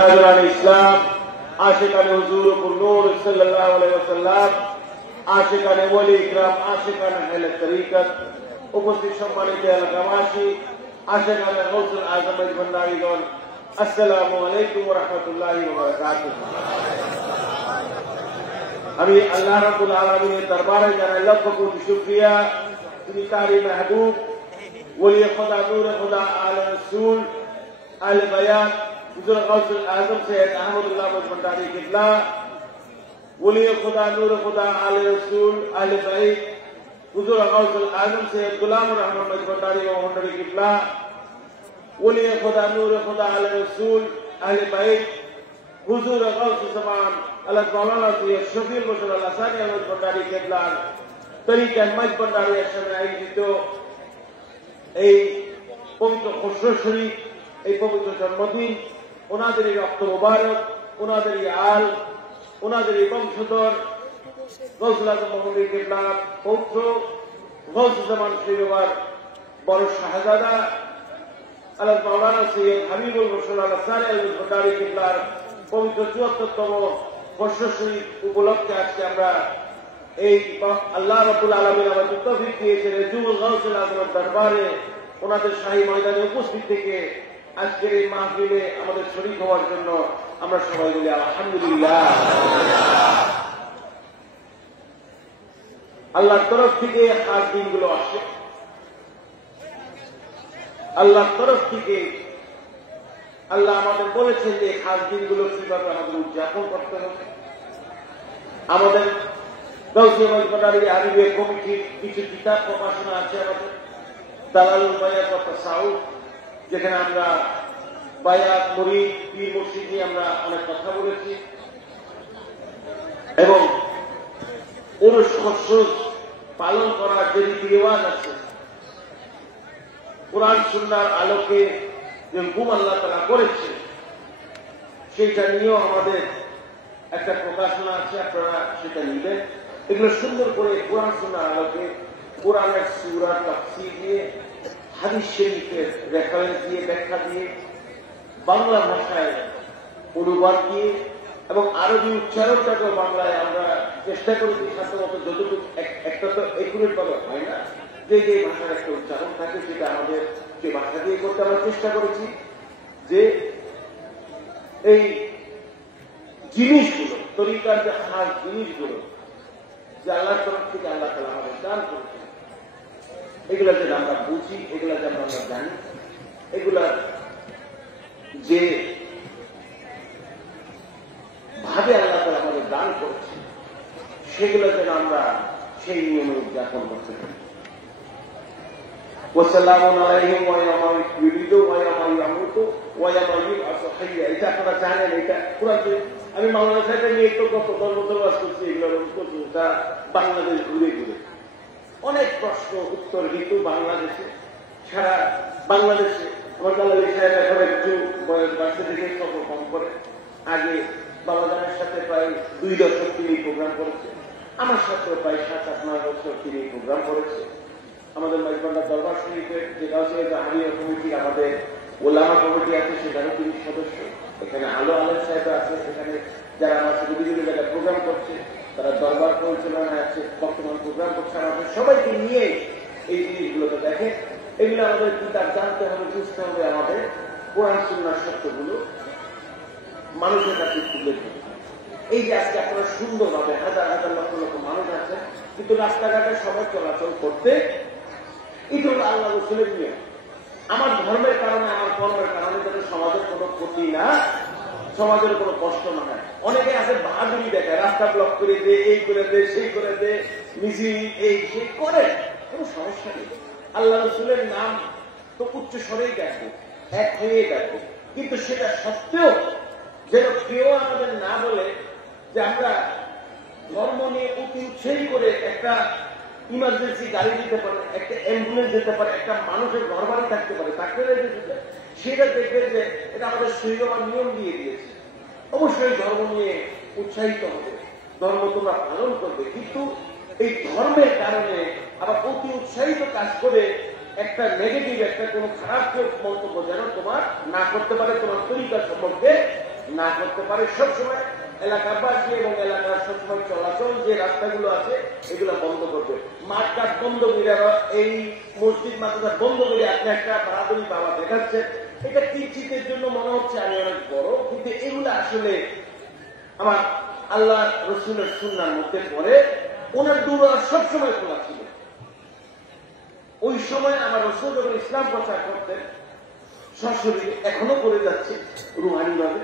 ইসলাম, আশিকানে হুজুর নূর সাল্লাল্লাহু আলাইহি ওয়াসাল্লাম, আশিকানে ওলি ইকরাম, আশিকানে আহলে তরিকত, উপস্থিত সম্মানিত এলাকাবাসী, আশিকানে গৌসুল আজম ভান্ডারীগণ, আসসালামু আলাইকুম ওয়া রাহমাতুল্লাহি ওয়া বারাকাতুহু। আমি আল্লাহ রাব্বুল আলামিনের দরবারে জানাই লক্ষ কোটি শুকরিয়া। তিনি তারই মাহবুব ওলি খুদা নূর খুদা আলে রাসূল আলে বায়াত হুজুর গৌসুল আজম সৈয়দ আহমদুল্লাহ ভান্ডারী কিবলা, ওলি খুদা নূর খুদা আলে রাসূল আলে বাইত হুজুর গৌসুল আজম সৈয়দ গোলামুর রহমান ভান্ডারী কিবলা, ওলি খুদা নূর খুদা আলে রাসূল আলে বাইত হুজুর গৌসুল জামান আল্লাহ মাওলানা সৈয়দ শফিউল বশর আল হাসানী আহমদ ভান্ডারী কিবলার তরিকা মাইজ ভান্ডারী একসাথে আয়োজিত এই পবিত্র খুশরু শরীফ, এই পবিত্র জন্মদিন, ওনাদের এই রক্ত মুবারক, ওনাদের এই আল, ওনাদের এই বংশধর গৌসুল আজম মোহাম্মদ কিবলার পৌত্র গৌসুল জামান শরীফার বড় শাহজাদা আল্লাহ মাওলানা সৈয়দ হাবিবুল বশর আল হাসানী আহমদ ভান্ডারী কিবলার পবিত্র ৭৪তম খুশরু শরীফ উপলক্ষে আজকে আমরা এই আল্লাহ রাব্বুল আলামিন আমাদের তৌফিক দিয়েছেন যুবক গৌসুল আজমের দরবারে ওনাদের শাহী ময়দানে উপস্থিত থেকে আজকের এই মাহফিলে আমাদের শরীক হওয়ার জন্য আমরা সবাই বলি আলহামদুলিল্লাহ। আল্লাহর তরফ থেকে খাস দিনগুলো আসে, আল্লাহর তরফ থেকে আল্লাহ আমাদের বলেছেন যে খাস দিনগুলো কিভাবে আমাদের উদযাপন করতে হবে। আমাদের গৌসিয়া মজবুতারি আরবি কমিটির কিছু কিতাব প্রকাশনা আছে আমাদের, দালালুল বায়াত ওয়া তাসাউফ, যেখানে আমরা বায়াত, মুরিদ, পীর মুর্শিদ নিয়ে আমরা অনেক কথা বলেছি এবং উরুস খুশরুস পালন করার যে রীতি রেওয়াজ আছে, কোরআন সুন্নাহর আলোকে যে হুকুম আল্লাহ তাআলা করেছে সেইটা নিয়েও আমাদের একটা প্রকাশনা আছে, আপনারা সেটা নিবেন। এগুলো সুন্দর করে কোরআন সুন্নাহর আলোকে কোরআনের সূরা তাফসীর দিয়ে, হাদিস শরীফের রেফারেন্স দিয়ে, ব্যাখ্যা দিয়ে, বাংলা ভাষায় অনুবাদ দিয়ে এবং আরবি উচ্চারণটাকেও বাংলায় আমরা চেষ্টা করেছি সাধ্যমতো যতটুকু। একটা তো একুরেট ভাবে হয় না, যে যে ভাষার একটা উচ্চারণ থাকে সেটা আমাদের যে ভাষা দিয়ে করতে আমরা চেষ্টা করেছি, যে এই জিনিসগুলো তরিকার যে খাস জিনিসগুলো যে আল্লাহর তরফ থেকে আল্লাহ তাআলা আমাদের দান করেছেন, এগুলা যেন আমরা বুঝি, এগুলা যেন আমরা জানি, এগুলা যে ভাবে আল্লাহ তাআলা আমাদের দান করেছে সেগুলো যেন আমরা সেই নিয়মে উদযাপন করতে পারি। ওয়াসাল্লামু আলাইহিম ওয়া ইয়াউমা ইউলিদু ওয়া ইয়াউমা ইয়ামুতু ওয়া ইয়াউমা ইউবআসু হাইয়্যা। এটা আপনারা জানেন, এটা কোরআন। আমি মাওলানা সাহেবের নিয়ে তো গত 10 বছর ওয়াজ করছি, এগুলোর উত্তর বাংলাদেশ ঘুরে ঘুরে অনেক প্রশ্ন উত্তর কিন্তু বাংলাদেশে, সারা বাংলাদেশে। আমার দালালি সাহেব এখন একটু বয়স বাড়তে থেকে সফর কম করে, আগে বাবাজানের সাথে প্রায় 2 দশক তিনি প্রোগ্রাম করেছে, আমার সাথে প্রায় 7-8-9 বছর তিনি প্রোগ্রাম করেছে। আমাদের মাইজবান্ডার দরবার শরীফের যে গাউসিয়া জাহারিয়া কমিটি, আমাদের ওলামা কমিটি আছে, সেখানে তিনি সদস্য। এখানে আলো আলেম সাহেব আছে, এখানে যারা আমার সাথে বিভিন্ন জায়গায় প্রোগ্রাম করছে, তারা দরবার পরিচালনায় আছে, বর্তমান প্রোগ্রাম করছে। আমাদের সবাইকে নিয়ে এই জিনিসগুলোকে দেখে, এগুলো আমাদের কিতাব জানতে হবে, বুঝতে হবে, আমাদের কোরআন সুন্নাহর সত্যগুলো মানুষের কাছে তুলে ধরতে হবে। এই যে আজকে আপনারা সুন্দরভাবে হাজার হাজার লক্ষ লক্ষ মানুষ আছে, কিন্তু রাস্তাঘাটে সবাই চলাচল করতে, এটা হলো আল্লাহ রাসূলের নিয়ম। আমার ধর্মের কারণে, আমার কর্মের কারণে যেন সমাজের কোনো ক্ষতি না, সমাজের কোনো কষ্ট না হয়। অনেকে আছে বাহাদুরি দেখায়, রাস্তা ব্লক করে দে, এই করে দে, সেই করে দে, মিছিল এই সেই করে, কোনো সমস্যা নেই। আল্লাহ রাসূলের নাম তো উচ্চ স্বরেই ডাকবো, এক হয়ে ডাকবো, কিন্তু সেটা সত্ত্বেও যেন কেউ আমাদের না বলে যে আমরা ধর্ম নিয়ে অতি উৎসাহী করে একটা ইমার্জেন্সি গাড়ি দিতে পারে, একটা অ্যাম্বুলেন্স দিতে পারে, একটা মানুষের ঘর বাড়ি থাকতে পারে, তাকে সেটা দেখবে যে এটা আমাদের শরীরমান নিয়ম দিয়ে দিয়েছে। অবশ্যই ধর্ম নিয়ে উৎসাহিত হবে, ধর্ম তোমরা পালন করবে, কিন্তু এই ধর্মের কারণে আবার অতি উৎসাহিত কাজ করে একটা নেগেটিভ, একটা কোনো খারাপ মন্তব্য যেন তোমার না করতে পারে, তোমার তরিকা সম্পর্কে না করতে পারে, সবসময় এলাকাবাসী এবং এলাকার সবসময় চলাচল যে রাস্তাগুলো আছে এগুলো বন্ধ করবে। মাঠঘাট বন্ধ করে, এই মসজিদ মাদ্রাসা বন্ধ করে আপনি একটা বাহাদুরি বাবা দেখাচ্ছেন, এটা কিঞ্চিতের জন্য মনে হচ্ছে আমি অনেক বড়, কিন্তু এগুলো আসলে আমার আল্লাহ রসুলের সুন্নাহর মধ্যে পড়ে। ওনার দুয়ার সবসময় খোলা ছিল। ওই সময় আমার রসুল যখন ইসলাম প্রচার করতেন সশরীরে, এখনো করে যাচ্ছে রুহানি ভাবে,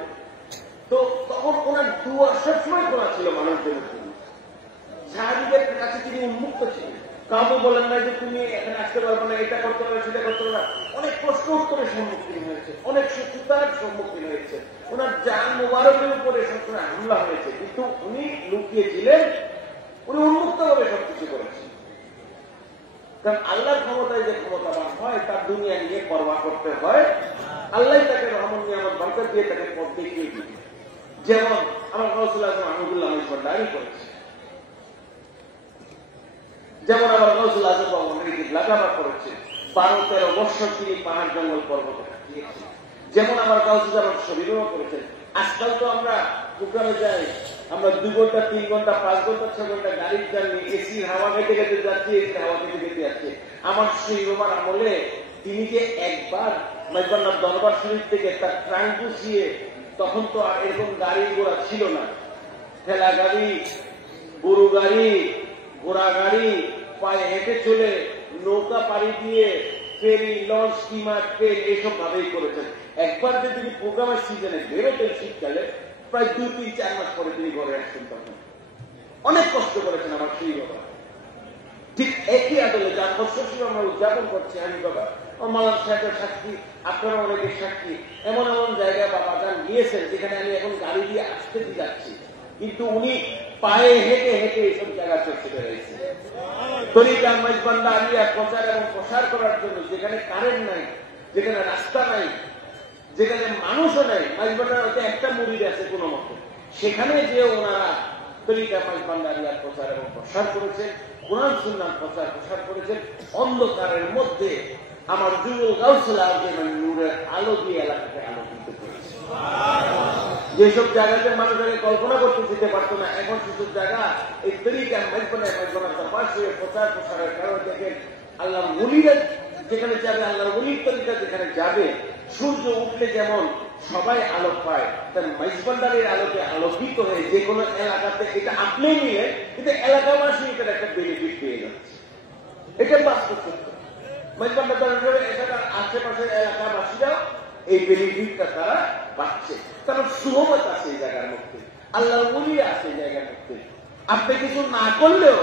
তো তখন ওনার দুয়ার সবসময় খোলা ছিল মানুষদের জন্য। সাহাবীদের কাছে তিনি উন্মুক্ত ছিলেন। কাউকে বলেন না যে তুমি এখানে আসতে পারবে না, এটা করতে পারবে, সেটা করতে পারবে না। অনেক প্রশ্ন উত্তরের সম্মুখীন হয়েছে, অনেক সুচিতার সম্মুখীন হয়েছে, ওনার জান মুবারকের উপরে সবসময় হামলা হয়েছে, কিন্তু উনি লুকিয়েছিলেন, উনি উন্মুক্ত ভাবে সবকিছু করেছেন। কারণ আল্লাহর ক্ষমতায় যে ক্ষমতাবান হয় তার দুনিয়া নিয়ে পরোয়া করতে হয়। আল্লাহ তাকে রহমান নিয়ামত বরকত দিয়ে তাকে পথ দেখিয়ে দিবে। যেমন আমার গাউসুল আজম আহমদুল্লাহ ডায়েরি করেছে, যেমন আমার গাউসুল আজম লাগাবার করেছে, 12-13 বৎসর তিনি পাহাড় জঙ্গল পর্বত দিয়েছেন। যেমন আমার গাউসুল আজম শরীরও করেছেন। আজকাল তো আমরা দোকানে যাই, আমরা 2 ঘন্টা 3 ঘন্টা 5 ঘন্টা 6 ঘন্টা গাড়ির জার্নি, এসির হাওয়া খেতে খেতে যাচ্ছি, এসির হাওয়া খেতে খেতে যাচ্ছে। আমার সেই রোমার আমলে তিনি যে একবার মেজবান্নার দরবার শরীফ থেকে তার ট্রাঙ্ক গুছিয়ে, তখন তো আর এরকম গাড়ি ঘোড়া ছিল না, ঠেলা গাড়ি, গরু গাড়ি, ঘোড়া গাড়ি, পায়ে হেঁটে চলে, নৌকা পাড়ি দিয়ে, ফেরি, লঞ্চ, স্টিমার, ট্রেন, এইসব ভাবেই করেছেন। একবার যে তিনি প্রোগ্রামের সিজনে বেরোতেন শীতকালে, প্রায় 2-3-4 মাস পরে তিনি ঘরে আসছেন। তখন অনেক কষ্ট করেছেন আমার সেই বাবা। ঠিক একই আদলে যার বৎসর আমরা উদযাপন করছি, আমি বাবা ও মালান সাহেবের সাক্ষী, আপনারা অনেকের সাক্ষী। এমন এমন জায়গায় বাবা যান গিয়েছেন যেখানে আমি এখন গাড়ি দিয়ে আসতে যাচ্ছি, কিন্তু উনি পায়ে হেঁটে হেঁটে এইসব জায়গা চলতে বেড়াইছে। তরিকা মেজবান্না আলিয়া প্রচার এবং প্রসার করার জন্য যেখানে কারেন্ট নাই, যেখানে রাস্তা নাই, যেখানে মানুষও নাই, মেজবান্নার হয়তো একটা মুরিদ আছে কোনো মতো, সেখানে যে ওনারা তরিকা মেজবান্না আলিয়ার প্রচার এবং প্রসার করেছেন, কোরআন সুন্নাহ প্রচার প্রসার করেছেন। অন্ধকারের মধ্যে আমার যুবক গাউসুল আজম নূরের আলো দিয়ে এলাকাকে আলোকিত করেছে। যেসব জায়গাতে মানুষ আগে কল্পনা করতে যেতে পারত না, এখন সেসব জায়গা এই তরিকা মেজবান্নার পাশে প্রচার প্রসারের কারণে দেখেন আল্লাহ ওলিরা যেখানে যাবে, আল্লাহ ওলির তরিকা যেখানে যাবে, সূর্য উঠলে যেমন সবাই আলো পায়, তার মেজবান্ডারের আলোকে আলোকিত হয়ে যে কোনো এলাকাতে, এটা আপনি নিয়ে কিন্তু এলাকাবাসী এটার একটা বেনিফিট পেয়ে যাচ্ছে। এটা বাস্তব সত্য। মেজবান্ডার এলাকার আশেপাশের এলাকাবাসীরাও এই বেনিফিটটা তারা পাচ্ছে, কারণ সুহবত আছে এই জায়গার মধ্যে, আল্লাহ ওলি আছে এই জায়গার মধ্যে। আপনি কিছু না করলেও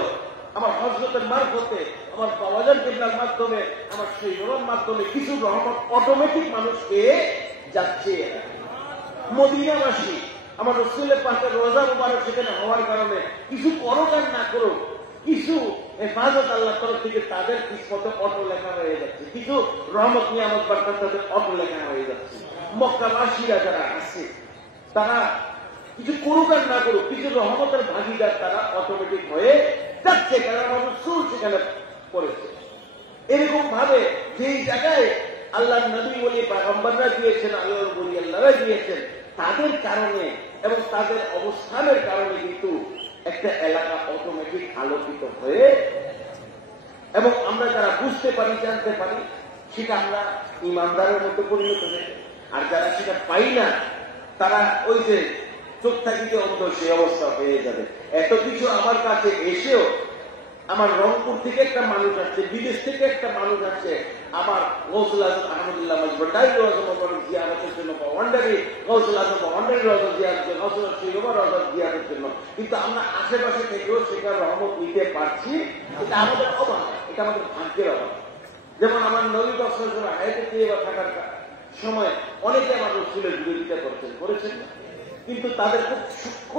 আমার হযরতের মারফতে, আমার বাবাজান কিবলার মাধ্যমে, আমার সেই রহমার মাধ্যমে কিছু রহমত অটোমেটিক মানুষকে যাচ্ছে। মদিনাবাসী আমার রাসূলের পাশে রোজা মুবারক সেখানে হওয়ার কারণে কিছু করো আর না করো, কিছু হেফাজত আল্লাহ তরফ থেকে তাদের কিসমতে অটো লেখা হয়ে যাচ্ছে, কিছু রহমত নিয়ামত বার্তা তাদের অটো লেখা হয়ে যাচ্ছে। মক্কাবাসীরা যারা আছে তারা কিছু করুক আর না করুক, কিছু রহমতের ভাগিদার তারা অটোমেটিক হয়ে যাচ্ছে, কারণ আমার রাসূল সেখানে পড়েছে। এরকম ভাবে যেই জায়গায় আল্লাহ নবী বলি পয়গম্বররা দিয়েছেন, আল্লাহর বলি আল্লাহরা দিয়েছেন, তাদের কারণে এবং তাদের অবস্থানের কারণে কিন্তু একটা এলাকা অটোমেটিক আলোকিত হয়ে, এবং আমরা যারা বুঝতে পারি, জানতে পারি, সেটা আমরা ইমানদারের মধ্যে পরিণত হয়ে, আর যারা সেটা পাই না তারা ওই যে চোখ থাকিতে অন্ধ, সেই অবস্থা হয়ে যাবে। এত কিছু আমার কাছে এসেও আমার রংপুর থেকে একটা মানুষ আসছে, বিদেশ থেকে একটা মানুষ আসছে, আমার গাউসুল আজম আহমদুল্লাহ মজবুরদারি জিয়ারতের জন্য, ওয়ান্ডারি গাউসুল আজম ওয়ান্ডারি রওজা জিয়ারতের, গাউসুল শরীফের রওজা জিয়ারতের জন্য, কিন্তু আমরা আশেপাশে থেকেও সেটা রহমত নিতে পারছি। এটা আমাদের অভাব, এটা আমাদের ভাগ্যের অভাব। যেমন আমার নবী বছর হায়াতে দিয়ে থাকার সময় অনেকে আমার রসুলের বিরোধিতা করেছেন, কিন্তু তাদের খুব সূক্ষ্ম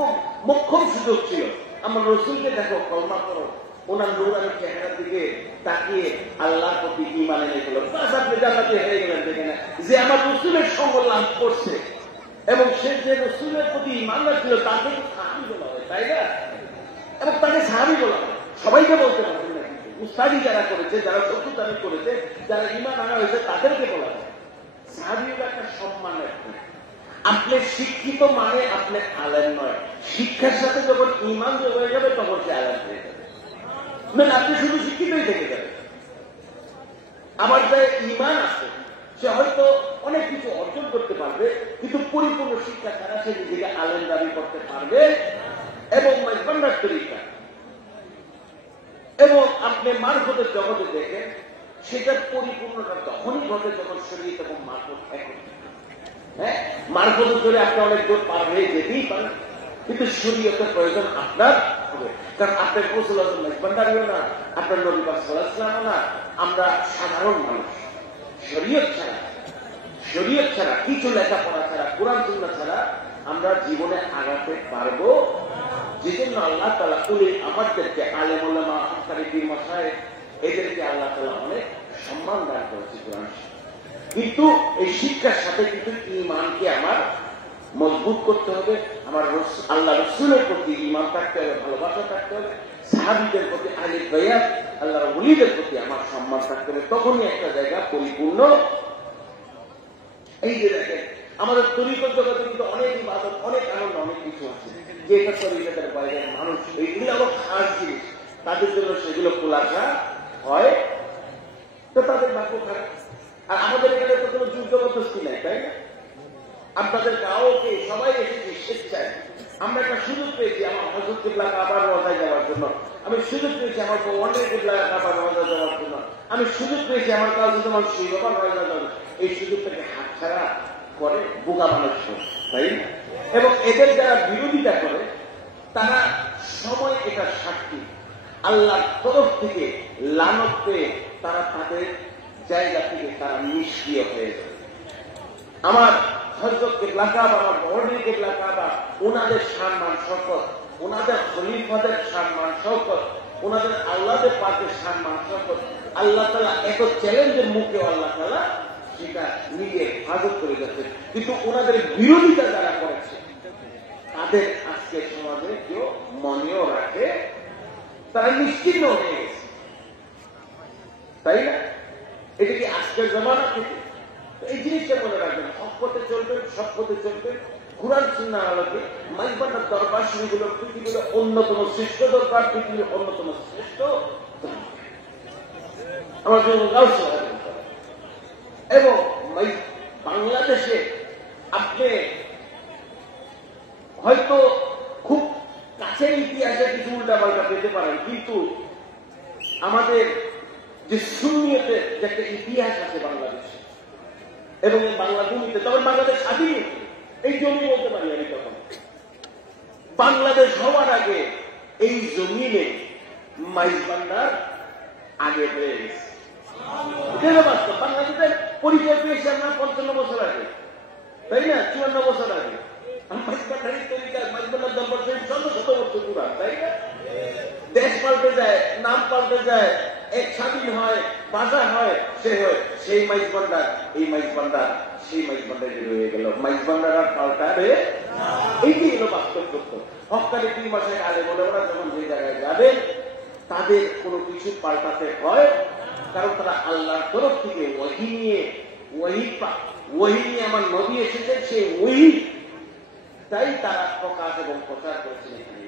মোক্ষম সুযোগ ছিল, আমার রসুলকে দেখো, কলমা করো, ওনার নূরানি চেহারার দিকে তাকিয়ে আল্লাহর প্রতি ঈমান এনে গেল, আপনি জান্নাতে হয়ে গেলেন। দেখে না যে আমার রসুলের সঙ্গ লাভ করছে এবং সে যে রসুলের প্রতি ঈমান রাখছিল তাকে সাহাবী বলা হয়, তাই না? এবং তাকে সাহাবী বলা হয়, সবাইকে বলতে পারবেন না, কিন্তু মুস্তাদি যারা করেছে, যারা শত্রুতানি করেছে, যারা ঈমান আনা হয়েছে, তাদেরকে বলা হয় সাহাবী। একটা সম্মান, আপনি শিক্ষিত মানে আপনি আলেম নয়, শিক্ষার সাথে যখন ইমান যোগ হয়ে যাবে তখন সে আলেম হয়ে যাবে, মানে আপনি শুধু শিক্ষিতই থেকে যাবে। আমার যে ইমান আছে সে হয়তো অনেক কিছু অর্জন করতে পারবে, কিন্তু পরিপূর্ণ শিক্ষা ছাড়া সে নিজেকে আলেম দাবি করতে পারবে এবং মাইজবান্ডার তরিকা এবং আপনি মারফতের জগতে দেখেন সেটার পরিপূর্ণতা তখনই ঘটে যখন শরীয়ত এবং মারফত এখন। হ্যাঁ, মারফতের ধরে আপনি অনেক দূর পার হয়ে যেতেই পারেন, কিন্তু শরীয়তের প্রয়োজন আপনার হবে, কারণ আপনার রাসূল মাইজবান্ডারিও না, আপনার নবী পাক সাল্লাল্লাহু আলাইহি ওয়াসাল্লামও না, আমরা সাধারণ মানুষ। শরীয়ত ছাড়া কিছু লেখাপড়া ছাড়া, কোরআন সুন্নাহ ছাড়া আমরা জীবনে আগাতে পারবো। যেজন্য আল্লাহ তাআলা আমাদেরকে আলেম উলামা, আনসারী পীর মাশায়েখ এদেরকে আল্লাহ তাআলা অনেক সম্মান দান করেছে কোরআন। কিন্তু এই শিক্ষার সাথে কিন্তু ঈমানকে আমার মজবুত করতে হবে, আমার আল্লাহ রাসূলের প্রতি ঈমান থাকতে হবে, ভালোবাসা থাকতে হবে, সাহাবীদের প্রতি, আহলে বায়াত আল্লাহর ওলিদের প্রতি আমার সম্মান থাকতে হবে, তখনই একটা জায়গা পরিপূর্ণ। এই যে দেখেন আমাদের তরিকত জগতে কিন্তু অনেক ইবাদত, অনেক আনন্দ, অনেক কিছু আছে যেটা তরিকতের বাইরের মানুষ এইগুলো আবার খাস জিনিস, তাদের জন্য সেগুলো খোলাসা হয়, তো তাদের ভাগ্য খারাপ। আর আমাদের এখানে তো কোনো যুদ্ধ জবরদস্তি নাই, তাই না? আপনাদের কাউকে সবাই এসেছি স্বেচ্ছায়। আমরা একটা সুযোগ পেয়েছি আমার হযরত কিবলা কাবার রওজায় যাওয়ার জন্য, আমি সুযোগ পেয়েছি আমার ভগবানের কিবলা কাবার রওজায় যাওয়ার জন্য, আমি সুযোগ পেয়েছি আমার কাছে তোমার সেই বাবার রওজায় যাওয়ার জন্য। এই সুযোগটাকে হাতছাড়া করে বোকা মানুষ, তাই না? এবং এদের যারা বিরোধিতা করে তারা সময় এটা সাক্ষী, আল্লাহর তরফ থেকে লানত পেয়ে তারা তাদের জায়গা থেকে তারা নিষ্ক্রিয় হয়ে যায়। আমার হযরত কিবলা কাবা, আমার ভগবানের কিবলা কাবা, ওনাদের সম্মান শওকত, ওনাদের খলিফাদের সম্মান শওকত, ওনাদের আল্লাহদের পাকের সম্মান শওকত আল্লাহ তাআলা এত চ্যালেঞ্জের মুখে আল্লাহ তাআলা সেটা নিজে হেফাজত করে যাচ্ছে। কিন্তু ওনাদের বিরোধিতা যারা করেছে তাদের আজকে সমাজে কেউ মনেও রাখে, তারা নিশ্চিন্ন হয়ে গেছে, তাই না? এটা কি আজকের জমানা থেকে? এই জিনিসটা মনে রাখবেন, হক পথে চলবেন, সৎ পথে চলবেন, কুরআন সুন্নাহর আলোকে মাইজবান্ডার দরবার শুরুগুলো পৃথিবীর অন্যতম শ্রেষ্ঠ দরবার, পৃথিবীর অন্যতম শ্রেষ্ঠ আমার জন্য এবং বাংলাদেশে আপনি হয়তো খুব কাছের ইতিহাসে কিছু উল্টাপাল্টা পেতে পারেন, কিন্তু আমাদের যে সুন্নিয়তের যে একটা ইতিহাস আছে বাংলাদেশে এবং বাংলা ভূমিতে, তখন বাংলাদেশ স্বাধীন, এই জমি বলতে পারি আমি, তখন বাংলাদেশ হওয়ার আগে এই জমিনে মাইজবান্ডার আগে হয়ে গেছে। বাস্তব বাংলাদেশের পরিচয় পেয়েছি আমরা 55 বছর আগে, তাই না? 54 বছর আগে মাইজবান্ডারের তরিকা, মাইজবান্ডার দরবার শরীফ 1400 বছর পুরা, তাই না? দেশ পাল্টে যায়, নাম পাল্টে যায়, এক স্বাধীন হয়, বাজার হয়, সে হয় সেই মাইজবান্ডার, এই মাইজবান্ডার সেই মাইজবান্ডার হয়ে গেল, মাইজবান্ডার আর পাল্টাবে। এইটি হলো বাস্তব তথ্য। হক্কানি পীর মাশায়েখ আলেম ওলামারা যখন যে জায়গায় যাবেন তাদের কোনো কিছু পাল্টাতে হয়, কারণ তারা আল্লাহর তরফ থেকে ওহী নিয়ে, ওহী নিয়ে আমার নবী এসেছেন, সেই ওহী তাই তারা প্রকাশ এবং প্রচার করেছেন। এখানে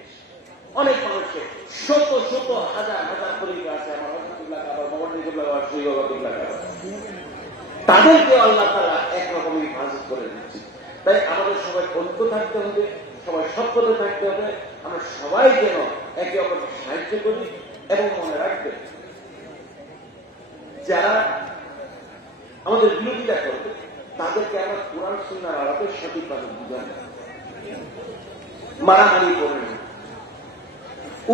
অনেক মানুষের শত শত হাজার হাজার তরিকা আছে, আমার হযরতুল্লাহ কাবার, ভগবানের কাবার, সেই বাবার কাবার, তাদেরকে আল্লাহ তাআলা একরকম হেফাজত করে দিচ্ছে। তাই আমাদের সবাই ঐক্য থাকতে হবে, সবাই সৎপথে থাকতে হবে, আমরা সবাই যেন একে অপরকে সাহায্য করি। এবং মনে রাখবে, যারা আমাদের বিরোধিতা করবে তাদেরকে আমরা কুরআন সুন্নাহর আলোকে সঠিকভাবে বুঝাবো, মারামারি করবে না।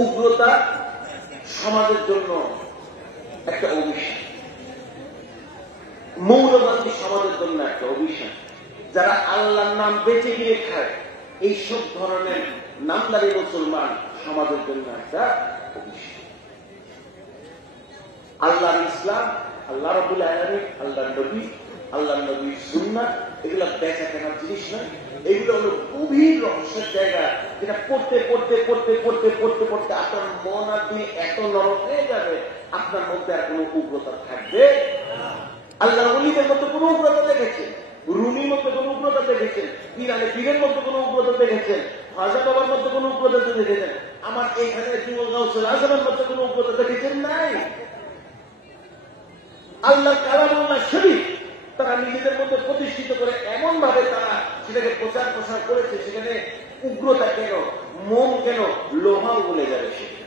উগ্রতা সমাজের জন্য একটা অভিশাপ, মৌলবাদী সমাজের জন্য একটা অভিশাপ। যারা আল্লাহর নাম বেঁচে গিয়ে খায়, এইসব ধরনের নামদারি মুসলমান সমাজের জন্য একটা অভিশাপ। আল্লাহর ইসলাম, আল্লাহ রাব্বুল আলামিন, আল্লাহর নবী, আল্লাহর নবীর সুন্নাহ, এগুলো বেচা কেনার জিনিস নয়, এগুলো হলো গভীর রহস্যের জায়গা, যেটা পড়তে পড়তে পড়তে পড়তে পড়তে পড়তে আপনার মন আর দিয়ে এত নরম হয়ে যাবে, আপনার মধ্যে আর কোনো উগ্রতা থাকবে। আল্লাহর ওলিদের মধ্যে কোনো উগ্রতা দেখেছে? রুমির মধ্যে কোন উগ্রতা দেখেছেন? ইরানে পীরের মধ্যে কোন উগ্রতা দেখেছেন? খাজা বাবার মধ্যে কোন উগ্রতা দেখেছেন? আমার এইখানে আজমের মধ্যে কোন উগ্রতা দেখেছেন? নাই। আল্লাহ কালামুল্লাহ শরীফ তারা নিজেদের মধ্যে প্রতিষ্ঠিত করে এমন ভাবে তারা সেটাকে প্রচার প্রসার করেছে, সেখানে উগ্রতা কেন, মোম কেন, লোহাও বলে যাবে সেখানে।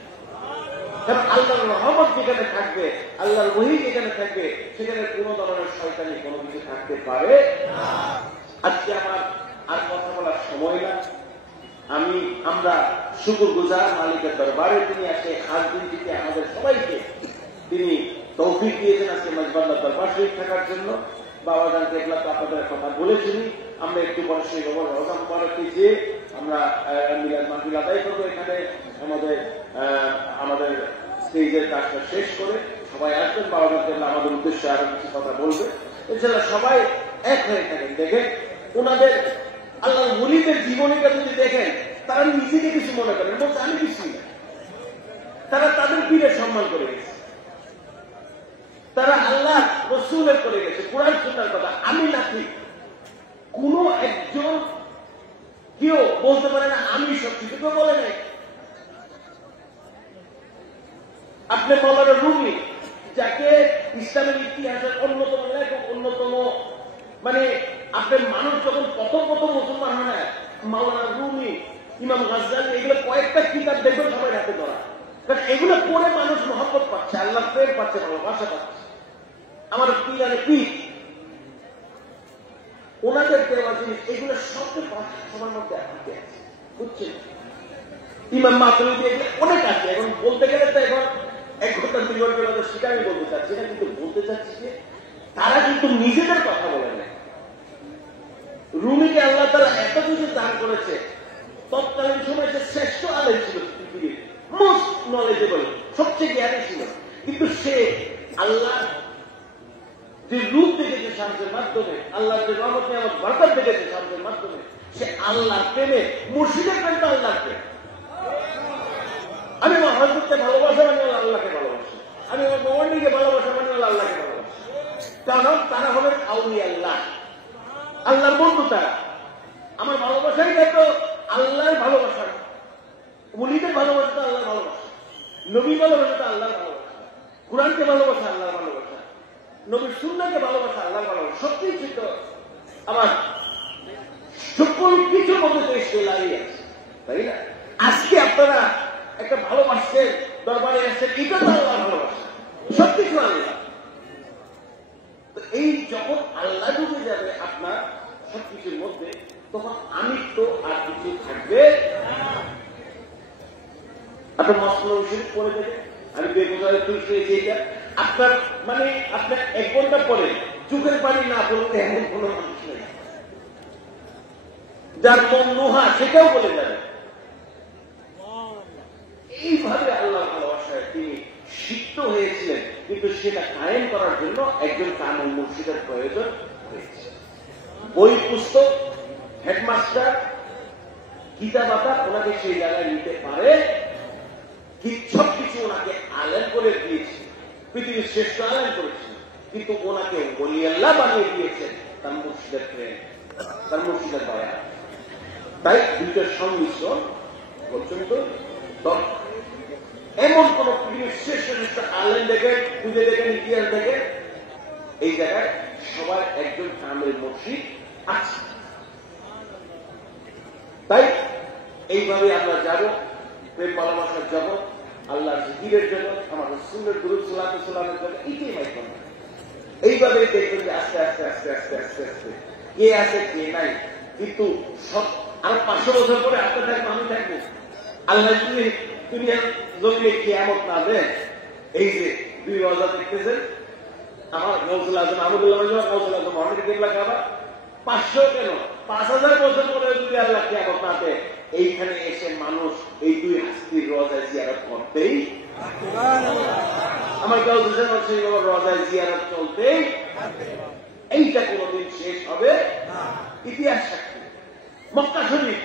কারণ আল্লাহর রহমত যেখানে থাকবে, আল্লাহর ওহী যেখানে থাকবে, সেখানে কোন ধরনের শয়তানি কোনো কিছু থাকতে পারে না। আজকে আমার আর কথা বলার সময় না। আমরা শুকরগুজার মালিকের দরবারে তিনি আজকে খাস দিনটিতে আমাদের সবাইকে তিনি তৌফিক দিয়েছেন আজকে মেজবান্লার দরবার শরীফ থাকার জন্য। বাবা জান কেবলা তো আপনাদের কথা বলেছেন। আমরা একটু পরে সেই খবর রোজা মুবারকে যে আমরা মিলাদ মাহফিল আদায় করবো এখানে আমাদের স্টেজের কাজটা শেষ করে সবাই আসবেন। বাবা জান কেবলা আমাদের উদ্দেশ্যে আরো কিছু কথা বলবে। এছাড়া সবাই এক হয়ে থাকেন। দেখেন ওনাদের আল্লাহ ওলিদের জীবনীটা যদি দেখেন, তারা নিজেকে কিছু মনে করেন, বলছে আমি কিছুই না। তারা তাদের পীরের সম্মান করে গেছে, তারা আল্লাহ রসুলের করে গেছে, কোরআন সুন্নাহর কথা। আমি নাকি কোন একজন কেউ বলতে পারে না আমি সবকিছু, কেউ বলে নাই। আপনি মাওলানা রুমি, যাকে ইসলামের ইতিহাসের অন্যতম লেখক, অন্যতম মানে আপনার মানুষ যখন প্রথম মুসলমান হয় না, মাওলানা রুমি, ইমাম গাজ্জালি, এগুলো কয়েকটা কিতাব দেখবেন সবাই হাতে ধরা। কারণ এগুলো পড়ে মানুষ মহব্বত পাচ্ছে, আল্লাহ প্রেম পাচ্ছে, ভালোবাসা পাচ্ছে। আমার পীরানে পীর ওনাদের দেওয়া জিনিস এগুলো সবচেয়ে সবার মধ্যে আছে, বুঝছেন? ইমাম মাতুরিদি এগুলো অনেক আছে। এখন বলতে গেলে তো এখন 1 ঘন্টা 2 ঘন্টার মধ্যে সেটা আমি বলতে চাচ্ছি না, কিন্তু বলতে চাচ্ছি যে তারা কিন্তু নিজেদের কথা বলে না। রুমিকে আল্লাহ তাআলা এত কিছু দান করেছে, তৎকালীন সময় সে শ্রেষ্ঠ আলেম ছিল, পৃথিবীর মোস্ট নলেজেবল, সবচেয়ে জ্ঞানী ছিল। কিন্তু সে আল্লাহ যে রূপ দেখেছে শামসের মাধ্যমে, আল্লাহ যে রহমত নিয়ামত বরকত দেখেছে শামসের মাধ্যমে, সে আল্লাহ প্রেমে, মুর্শিদের প্রেম তো আল্লাহ প্রেম। আমি আমার হযরতকে ভালোবাসা মানে আল্লাহকে ভালোবাসি, আমি আমার মৌলানাকে ভালোবাসা মানে আল্লাহকে ভালোবাসি। কারণ তারা হলেন আউলিয়া আল্লাহ, আল্লাহর বন্ধু তারা। আমার ভালোবাসাই তো আল্লাহর ভালোবাসা, ওলিদের ভালোবাসা তো আল্লাহর ভালোবাসা, নবী ভালোবাসা তো আল্লাহর ভালোবাসা, কুরআনকে ভালোবাসা আল্লাহর ভালোবাসা, নবীর সুন্নাহকে ভালোবাসা আল্লাহর ভালোবাসা। সবকিছু তো আমার সকল কিছুর মধ্যে তো এসে দাঁড়িয়ে আছে, তাই না? আজকে আপনারা একটা ভালোবাসছেন, দরবারে আসছেন, এটা তো আল্লাহর ভালোবাসা, সবকিছু আল্লাহ। এই যখন আল্লাহ ডুবে যাবে আপনার সবকিছুর মধ্যে, তখন আমি তো আর কিছু থাকবে। আপনার মসলা শরীফ পড়ে দেবে, আমি বেগুজারে তুলছি এইটা আপনার মানে আপনার 1 ঘন্টা পরে চোখের পানি না পড়তে এমন কোন মানুষ নেই। যার মন নোহা সেটাও বলে যাবে। এইভাবে আল্লাহ ভালোবাসায় তিনি সিক্ত হয়েছিলেন, কিন্তু সেটা কায়েম করার জন্য একজন কামেল মুর্শিদের প্রয়োজন হয়েছে। বই পুস্তক, হেডমাস্টার, কিতাবাতা ওনাকে সেই জায়গায় নিতে পারে, সবকিছু ওনাকে আলেম করে দিয়েছে, পৃথিবীর শ্রেষ্ঠ আলেম করেছেন, কিন্তু ওনাকে ওলি আল্লাহ বানিয়ে দিয়েছেন তার মুর্শিদের প্রেম, তার মুর্শিদের দয়া। তাই দুইটার সংমিশ্রণ পর্যন্ত এমন কোন পৃথিবীর শ্রেষ্ঠ শ্রেষ্ঠ আলেম দেখেন, খুঁজে দেখেন, ইতিহাস দেখেন, এই জায়গায় সবার একজন কামেল মুর্শিদ আছে। তাই এইভাবে আমরা যাব প্রেম ভালোবাসার জগৎ, আল্লাহর জিকিরের জগৎ, আমাদের রাসূলের দুরূদ সালাত সালামের জগৎ, এইটাই মাইকন। এইভাবে দেখবেন যে আস্তে আস্তে আস্তে আস্তে আস্তে আস্তে কে আছে কে নাই, কিন্তু সব আর 500 বছর পরে আপনি থাকবো, আমি থাকবো। আল্লাহ যদি দুনিয়ার জমিনে কিয়ামত না দেন, এই যে 2 রওজা দেখতেছেন, আমার গৌসুল আজম আহমদুল্লাহ গৌসুল আজম মহানবী কিবলা কাবা 500 কেন 5000 বছর পরে যদি আল্লাহ কিয়ামত না দেয়, এইখানে এসে মানুষ এই 2 হাস্তির রওজায় জিয়ারত করতেই, আমার গৌসুল রওজায় জিয়ারত চলতেই, এইটা কোনদিন শেষ হবে ইতিহাস সাক্ষী। মক্কা শরীফ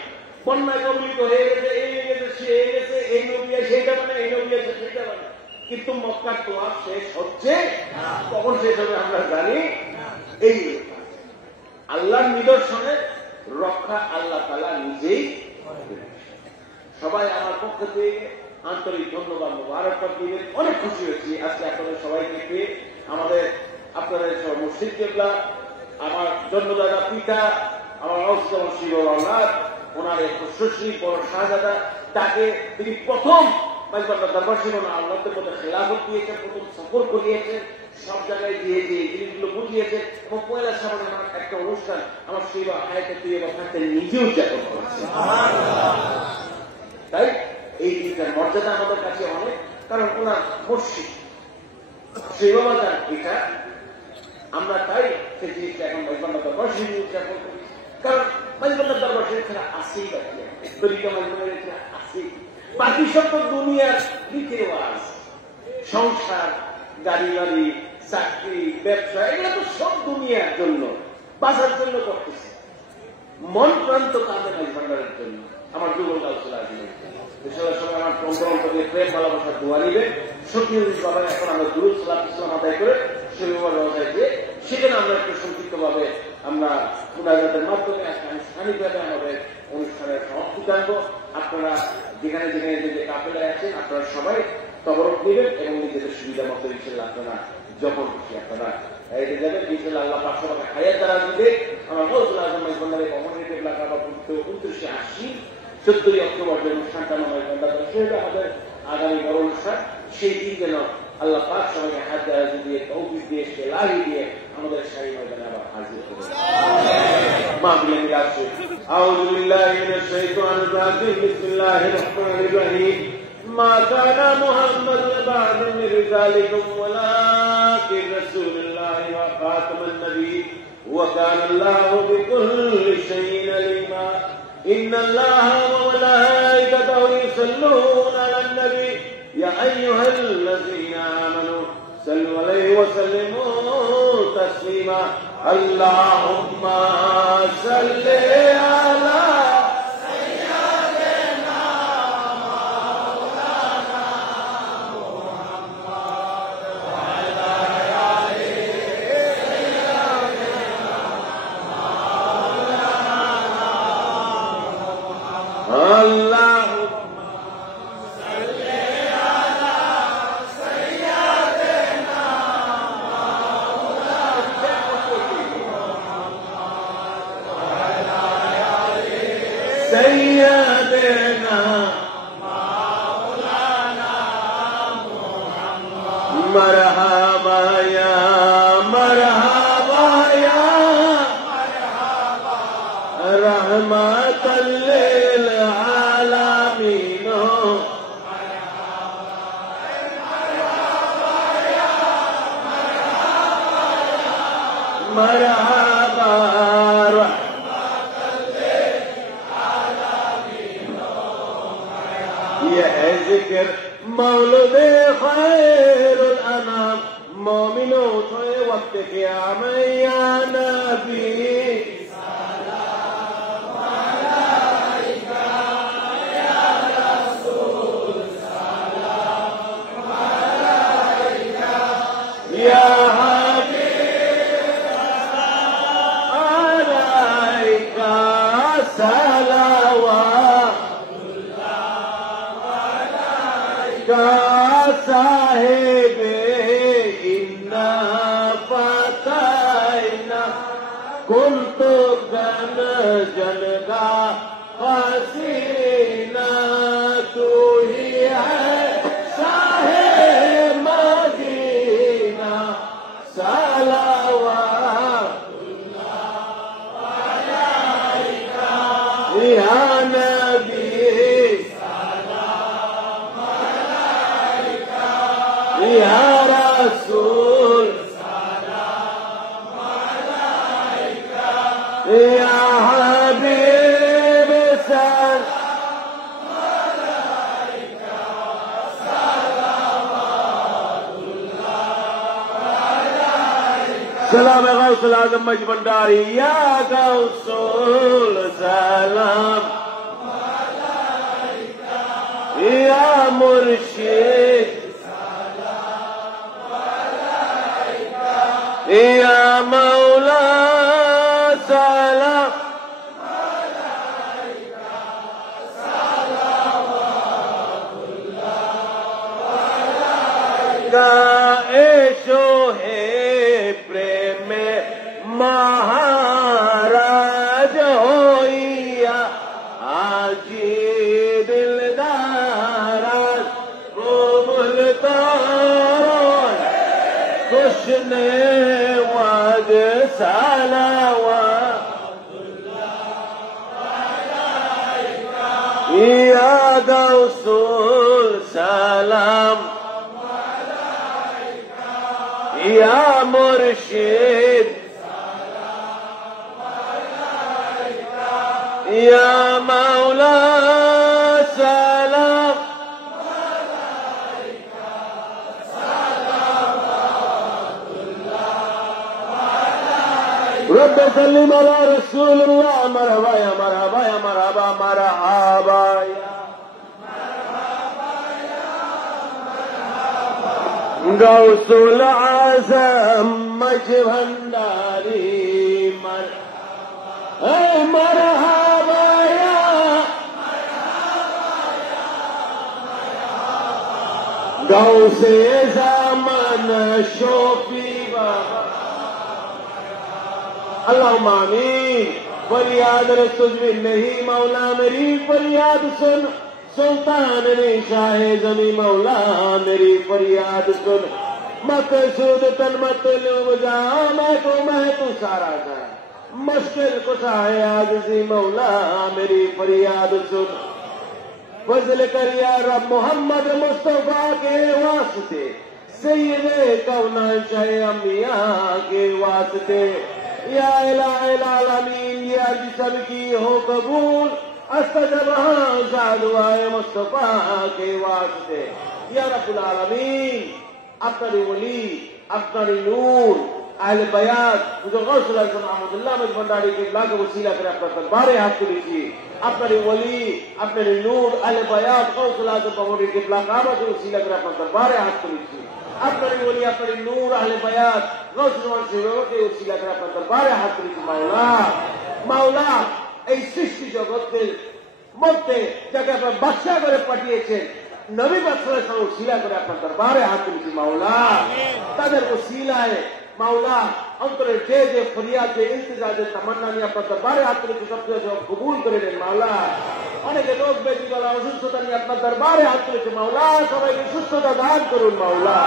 বন্যায় কবলিত হয়ে গেছে, এই গেছে, সে গেছে, এই নবী সেইটা মানে, এই নবী আছে সেইটা মানে, কিন্তু মক্কার তোয়াফ শেষ হচ্ছে, কখন শেষ হবে আমরা জানি। এই আল্লাহর নিদর্শনের রক্ষা আল্লাহ তাআলা নিজেই। সবাই আমার পক্ষ থেকে আন্তরিক ধন্যবাদ মোবারকবাদ দিবেন। অনেক খুশি হয়েছি আজকে আপনাদের সবাইকে পেয়ে। আমাদের আপনাদের মুর্শিদ কিবলা, আমার জন্মদাতা পিতা, আমার অবস্থান ওনার এক শশী বড় শাহজাদা, তাকে তিনি প্রথম দরবার ছিল না আল্লাহদের মধ্যে খেলাফত দিয়েছেন, প্রথম সফর করিয়েছেন, সব জায়গায় দিয়ে দিয়ে জিনিসগুলো বুঝিয়েছেন। এবং পয়লা সামনে আমার একটা অনুষ্ঠান আমার সেই আয়তে তুই এবার থাকতে নিজেও উদযাপন করেছে। তাই এই জিনিসটার মর্যাদা আমাদের কাছে অনেক, কারণ ওনার মসজিদ সেই বাবা এটা আমরা তাই সেই জিনিসটা এখন মাইজবান্ডার দরবার শরীফ উদযাপন করি। কারণ মাইজবান্ডার দরবার শরীফ খেলা আসেই বাকি তরিকা মাইজবান্ডার খেলা আসেই, বাকি সব তো দুনিয়ার রীতি রেওয়াজ, সংসার, গাড়ি বাড়ি, চাকরি, ব্যবসা, এগুলো তো সব দুনিয়ার জন্য, বাঁচার জন্য করতেছে। মন প্রান্ত কাঁদে মাইজবান্ডারের জন্য। আমার যুবক আলোচনা আসলে সবাই আমার অন্তর দিয়ে প্রেম ভালোবাসার দোয়া নিবে। সত্যি বাবা এখন আমরা দুরূদ সালাত ইসলাম আদায় করে শরীফের রওজায় দিয়ে সেখানে আমরা একটু সংক্ষিপ্ত ভাবে আমরা মুনাজাতের মাধ্যমে আনুষ্ঠানিকভাবে আমাদের অনুষ্ঠানের সমাপ্তি জানবো। আপনারা যেখানে যেখানে যে কাফেলায় আছেন আপনারা সবাই তবরক নেবেন এবং নিজেদের সুবিধা মতো ইনশাল্লাহ আপনারা যখন খুশি আপনারা এতে যাবেন। ইনশাল্লাহ আল্লাহ 500 টাকা হায়াত দ্বারা দিবে। আমার গৌসুল আজম মাইজবান্ডারে কমিউনিটি এলাকা বা 2980 14 অক্টোবর যে অনুষ্ঠানটা আমার আমাদের আগামী বড় অনুষ্ঠান, সেই দিন যেন আল্লাহ পাক সবাইকে হাত দ্বারা দিয়ে তৌফিক দিয়ে সেলাহি দিয়ে আমাদের শাহী ময়দানে আবার হাজির করে। মাহফিলে আসছে আউযু বিল্লাহি মিনাশ শাইতানির রাজিম বিসমিল্লাহির রহমানির রহিম মা কানা মুহাম্মাদুন বা'দা মিন রিজালিকুম ওয়ালাকিন রাসূলুল্লাহি ওয়া খাতামান নাবিয়্যিন ওয়া কানা আল্লাহু বিকুল্লি শাইইন আলিমা إن الله وملائكته يصلون على النبي يا أيها الذين آمنوا صلوا عليه وسلموا تسليما اللهم صل على سيدنا مولانا محمد وعلى آله اللهم صل على سيدنا مولانا وعلى آله سيدنا مولانا محمد مرحبا يا مرحبا يا مرحبا رحمة للعالمين مرحبا رحمة للعالمين يا ذكر مولد خير الأنام مؤمنون وقتك يا من يا نبي يا حبيب عليك صلوات الله عليك صاحبي إنا فتينا كنت جنجا حسينا توهي صاحب مدينة صلوات الله عليك يا نبي سلام عليك يا رسول سلام عليك يا حبيب سلام عليك صلوات الله عليك سلام غوث العظم مجبنداري يا غوث سلام عليك يا مرشد سلام عليك يا مولا গঙ্গা এসো হে প্রেমে মহারাজ হইয়া আজি দিলদারাজ কবুল করুন খুশনে ওয়াজ সালাওয়া ইয়া গাউসুল সালাম ইয়া মুর্শিদ ইয়া মাওলা সালাম رب سلم على رسول الله مرحبا يا مرحبا يا مرحبا مرحبا गौसुल आजम मज भंडारी मरहबा या गौसे ज़मान शोफी बाबा अल्लाहुम्मा आमीन। फरियाद तुझ में नहीं मौला मेरी फरियाद सुन सुल्तान ने शाहे जमी मौला मेरी फरियाद सुन मत सूद तन मत लो जा मैं तू सारा जा मुश्किल कुछा है आज जी मौला मेरी फरियाद सुन फजल कर या रब मोहम्मद मुस्तफा के वास्ते सैयदे कौना चाहे अम्बिया के वास्ते या इलाही आलमीन ये अर्ज सबकी हो कबूल अस्तजबहा दुआए मुस्तफा के वास्ते या रब्बुल आलमीन अपनी वली अपनी नूर अहले बयात जो गौसुल आज़म अहमदुल्लाह मज भंडारी के लाख वसीला कर अपना दरबारे हाथ को लीजिए अपनी वली अपने नूर अहले बयात गौसुल आज़म भंडारी के लाख आबा के वसीला कर अपना दरबारे हाथ को लीजिए अपनी वली अपनी नूर अहले बयात गौसुल आज़म के वसीला कर अपना दरबारे हाथ को लीजिए मौला मौला এই সৃষ্টি জগতের মধ্যে যাকে আপনার বাদশা করে পাঠিয়েছেন নবী বাদশাহ ওসিলা করে আপনার দরবারে হাত তুলেছি মাওলা তাদের ওসিলায় মাওলা অন্তরের যে ফরিয়াদ যে ইন্তজার যে তামান্না নিয়ে আপনার দরবারে হাত তুলেছি সবকিছু কবুল করে নেন মাওলা অনেকে রোগ ব্যাধি বলা অসুস্থতা নিয়ে আপনার দরবারে হাত তুলেছে মাওলা সবাইকে সুস্থতা দান করুন মাওলা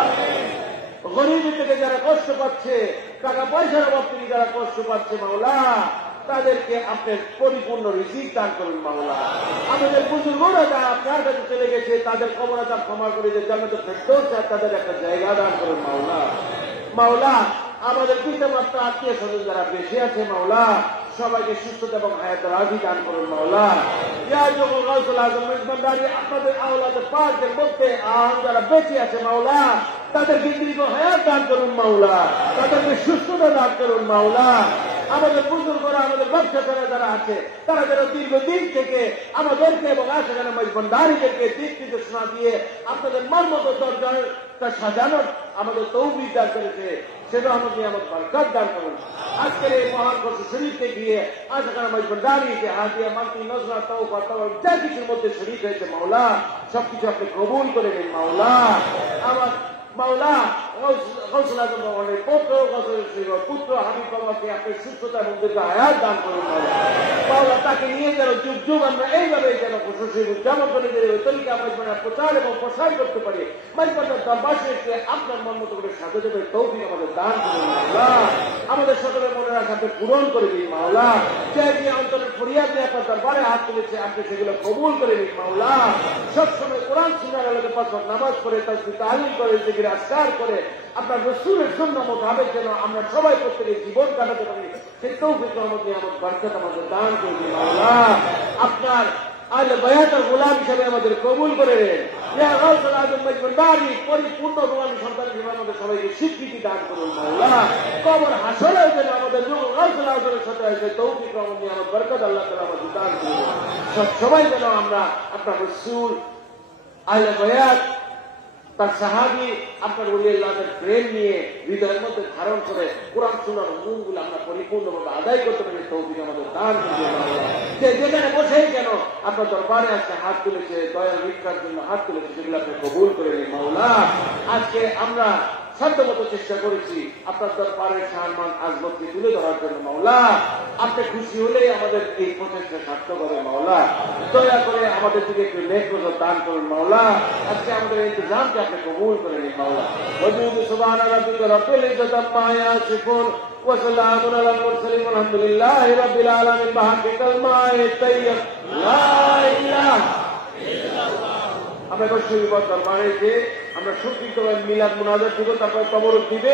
গরিবী থেকে যারা কষ্ট পাচ্ছে টাকা পয়সার অভাব থেকে যারা কষ্ট পাচ্ছে মাওলা তাদেরকে আপনার পরিপূর্ণ রিজিক দান করুন মাওলা আমাদের বুজুর্গরা যারা আপনার কাছে চলে গেছে তাদের কবর আযাব ক্ষমা করে যে জান্নাতুল ফেরদৌস তাদের একটা জায়গা দান করুন মাওলা মাওলা আমাদের পিতামাতা আত্মীয় স্বজন যারা বেঁচে আছে মাওলা সবাইকে সুস্থতা এবং হায়াত রাজি দান করুন মাওলা ইয়া যুবক গৌসুল আজম মেজবান্ডারি আপনাদের আওলাদ পাকদের মধ্যে যারা বেঁচে আছে মাওলা তাদেরকে দীর্ঘ হায়াত দান করুন মাওলা তাদেরকে সুস্থতা দান করুন মাওলা আমাদের বুজুর্গরা আমাদের ব্যবসা করা যারা আছে তারা যেন দীর্ঘদিন থেকে আমাদেরকে এবং আশেখানে মেজবান্ডারিদেরকে দিক নির্দেশনা দিয়ে আপনাদের মর্মত দরজার সাজানোর আমাদের তৌফিক দান করেছে সেটা আমাকে আমার বরকত দান করুন আজকের এই মহান বর্ষ শরীফে গিয়ে আশেখানে মেজবান্ডারিকে হাতিয়া মান্তি নজরা তওবা যা কিছুর মধ্যে শরীফ হয়েছে মাওলা সবকিছু আপনি কবুল করে নিন মাওলা আমার মাওলা গৌসুল আজম ভবনের পুত্র হাবিব বাবাকে আপনি সুস্থতা এবং দীর্ঘ হায়াত দান করুন মাওলা তাকে নিয়ে যেন যুগ যুগ আমরা এইভাবে যেন উদযাপন করে তরিকা আমরা প্রচার এবং প্রসার করতে পারি মাইপাটার দরবাসীকে আপনার মন মতো করে সাথে দেবে তৌফিক আমাদের দান করুন মাওলা আমাদের সকলের মনের আশাকে পূরণ করে দিন মাওলা যে যে অন্তরের ফরিয়াদ নিয়ে আপনার দরবারে হাত তুলেছে আপনি সেগুলো কবুল করে নিন মাওলা সবসময় কোরআন সুন্নাহর আলোকে পাঁচ ওয়াক্ত নামাজ পড়ে তাসবিহ তাহলিল করে জিকির আজকার করে আপনার রাসূলের সুন্নাহ মোতাবেক যেন আমরা সবাই প্রত্যেকে জীবন কাটাতে পারি সেই তৌফিক রহমত নিয়ে আমার বরকত আমাদের দান করে দিন মাওলা আপনার আহলে বায়াতের গোলাম হিসেবে আমাদের কবুল করে নেন ইয়া গাউসুল আজম মেজবান্ডারি পরিপূর্ণ গোলামী সন্তান হিসেবে আমাদের সবাইকে স্বীকৃতি দান করুন মাওলা কবর হাসরেও যেন আমাদের গাউসুল আজমের সাথে আছে তৌফিক রহমত নিয়ে আমার বরকত আল্লাহ তাআলা আমাদের দান করুন সব সবাই যেন আমরা আপনার রাসূল আহলে বায়াত তার সাহাবী আপনার ওলিয়াল্লাহদের প্রেম নিয়ে হৃদয়ের মধ্যে ধারণ করে কোরআন সুন্নাহর মূলগুলো আমরা পরিপূর্ণভাবে আদায় করতে পারি তৌফিক আমাদের দান করবে আল্লাহ। যে যেখানে বসেই কেন আপনার দরবারে আজকে হাত তুলেছে, দয়ার ভিক্ষার জন্য হাত তুলেছে, সেগুলো আপনি কবুল করে নিন মাওলা। আজকে আমরা সাধ্যমতো চেষ্টা করেছি আপনার দরবারের সম্মান আজমতকে তুলে ধরার জন্য মাওলা। আপনি খুশি হলেই আমাদের এই প্রচেষ্টা সার্থক হবে মাওলা। দয়া করে আমাদের দিকে একটু নেক নজর দান করুন মাওলা। আজকে আমাদের ইন্তজামকে আপনি কবুল করে নিন মাওলা। ওয়াজুদু সুবহানা রাব্বিকা রাব্বিল ইজ্জাতি আম্মা ইয়াসিফুন ওয়া সালামুন আলাল মুরসালিন ওয়ালহামদুলিল্লাহি রাব্বিল আলামিন। বিহাqqi কালিমাতিত তাইয়্যিবা লা ইলাহা ইল্লাল্লাহ। আমরা দর্শক দরবারে যে আমরা সংক্ষিপ্তভাবে মিলাদ মুনাজাত দিব, তারপর কবর দিবে।